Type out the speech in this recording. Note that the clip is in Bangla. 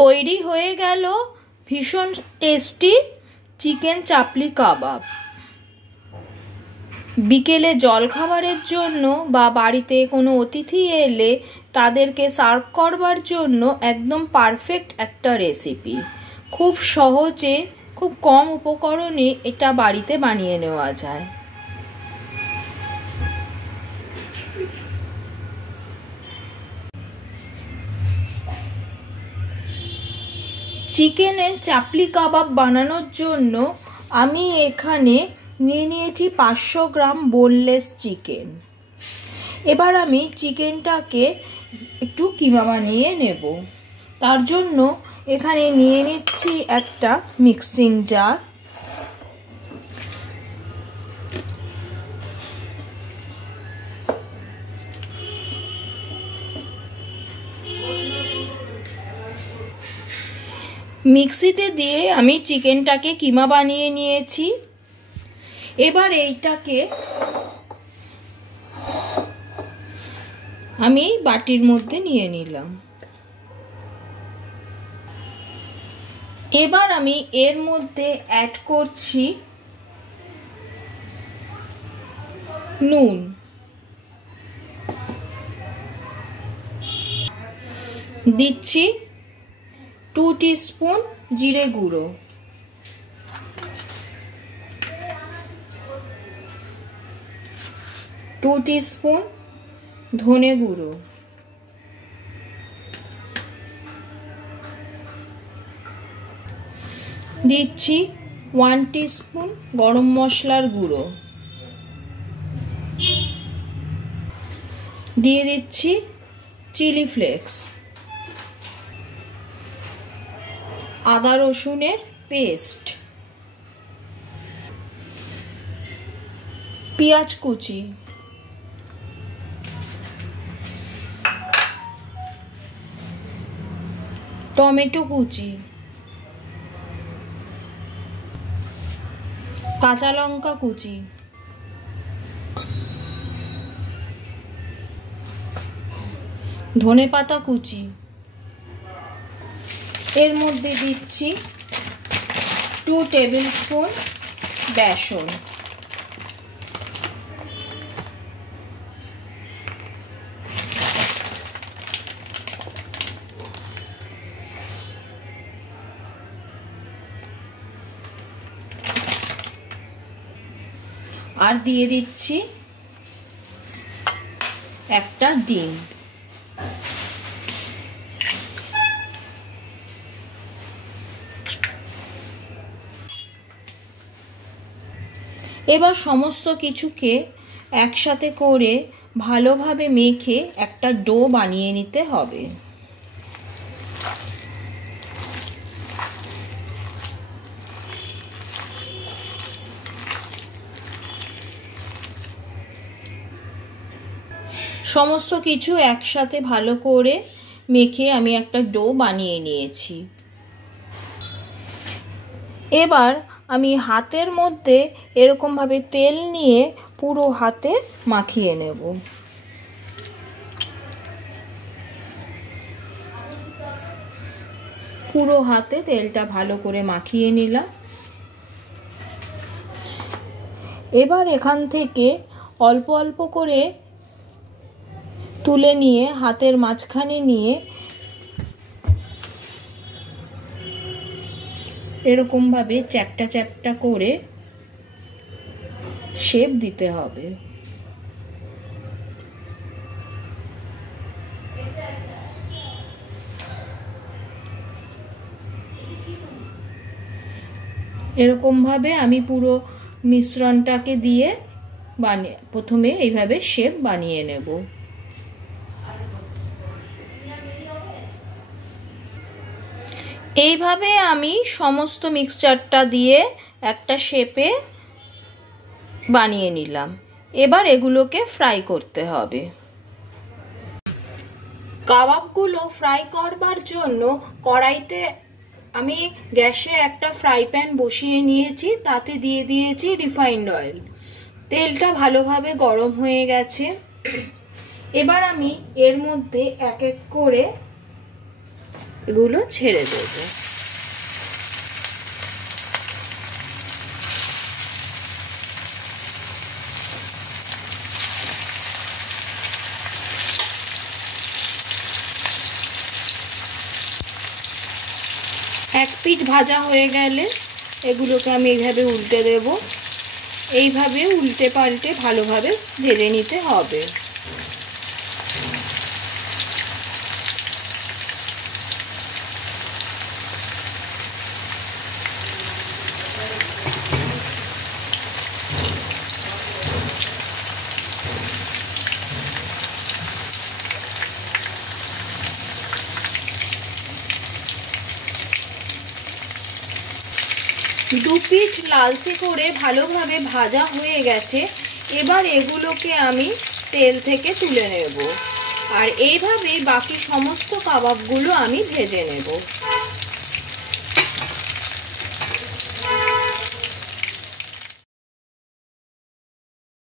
তৈরি হয়ে গেল ভীষণ টেস্টি চিকেন চাপলি কাবাব। বিকেলে জলখাবারের জন্য বা বাড়িতে কোনো অতিথি এলে তাদেরকে সার্ভ করবার জন্য একদম পারফেক্ট একটা রেসিপি। খুব সহজে, খুব কম উপকরণে এটা বাড়িতে বানিয়ে নেওয়া যায়। চিকেনের চাপলি কাবাব বানানোর জন্য আমি এখানে নিয়ে নিয়েছি 500 গ্রাম বোনলেস চিকেন। এবার আমি চিকেনটাকে একটু কিমা বানিয়ে নেব। তার জন্য এখানে নিয়ে নিচ্ছি একটা মিক্সিং জার। মিক্সিতে দিয়ে আমি চিকেনটাকে কিমা বানিয়ে নিয়েছি। এবার এইটাকে আমি বাটির মধ্যে নিয়ে নিলাম। এবার আমি এর মধ্যে অ্যাড করছি নুন, দিচ্ছি 2 টিস্পুন জিরে গুঁড়ো, টু টিস্পুন ধনে গুঁড়ো, দিচ্ছি 1 টিস্পুন গরম মশলার গুঁড়ো, দিয়ে দিচ্ছি চিলি ফ্লেক্স, আদা রসুনের পেস্ট, পেঁয়াজ কুচি, টমেটো কুচি, কাঁচা লঙ্কা কুচি, ধনেপাতা কুচি। এর মধ্যে দিচ্ছি 2 টেবিল স্পুন বেসন, আর দিয়ে দিচ্ছি একটা ডিম। এবার সমস্ত কিছুকে একসাথে করে ভালোভাবে মেখে একটা ডো বানিয়ে নিতে হবে। সমস্ত কিছু একসাথে ভালো করে মেখে আমি একটা ডো বানিয়ে নিয়েছি। এবার আমি হাতের মধ্যে এরকমভাবে তেল নিয়ে পুরো হাতে মাখিয়ে নেব। পুরো হাতে তেলটা ভালো করে মাখিয়ে নিলাম। এবার এখান থেকে অল্প অল্প করে তুলে নিয়ে হাতের মাঝখানে নিয়ে এরকম ভাবে চ্যাপ্টা চ্যাপ্টা করে শেপ দিতে হবে। এরকম ভাবে আমি পুরো মিশ্রণটাকে দিয়ে প্রথমে এইভাবে শেপ বানিয়ে নেব। এইভাবে আমি সমস্ত মিক্সচারটা দিয়ে একটা শেপে বানিয়ে নিলাম। এবার এগুলোকে ফ্রাই করতে হবে। কাবাবগুলো ফ্রাই করবার জন্য কড়াইতে আমি গ্যাসে একটা ফ্রাই প্যান বসিয়ে নিয়েছি, তাতে দিয়ে দিয়েছি রিফাইন্ড অয়েল। তেলটা ভালোভাবে গরম হয়ে গেছে। এবার আমি এর মধ্যে এক এক করে এগুলো ছেড়ে দেব। এক পিঠ ভাজা হয়ে গেলে এগুলোকে আমি এইভাবে উল্টে দেব। এইভাবে উল্টে পাল্টে ভালোভাবে ভেজে নিতে হবে। দু পিঠ লালচে করে ভালোভাবে ভাজা হয়ে গেছে। এবার এগুলোকে আমি তেল থেকে তুলে নেব, আর এইভাবেই বাকি সমস্ত কাবাবগুলো আমি ভেজে নেব।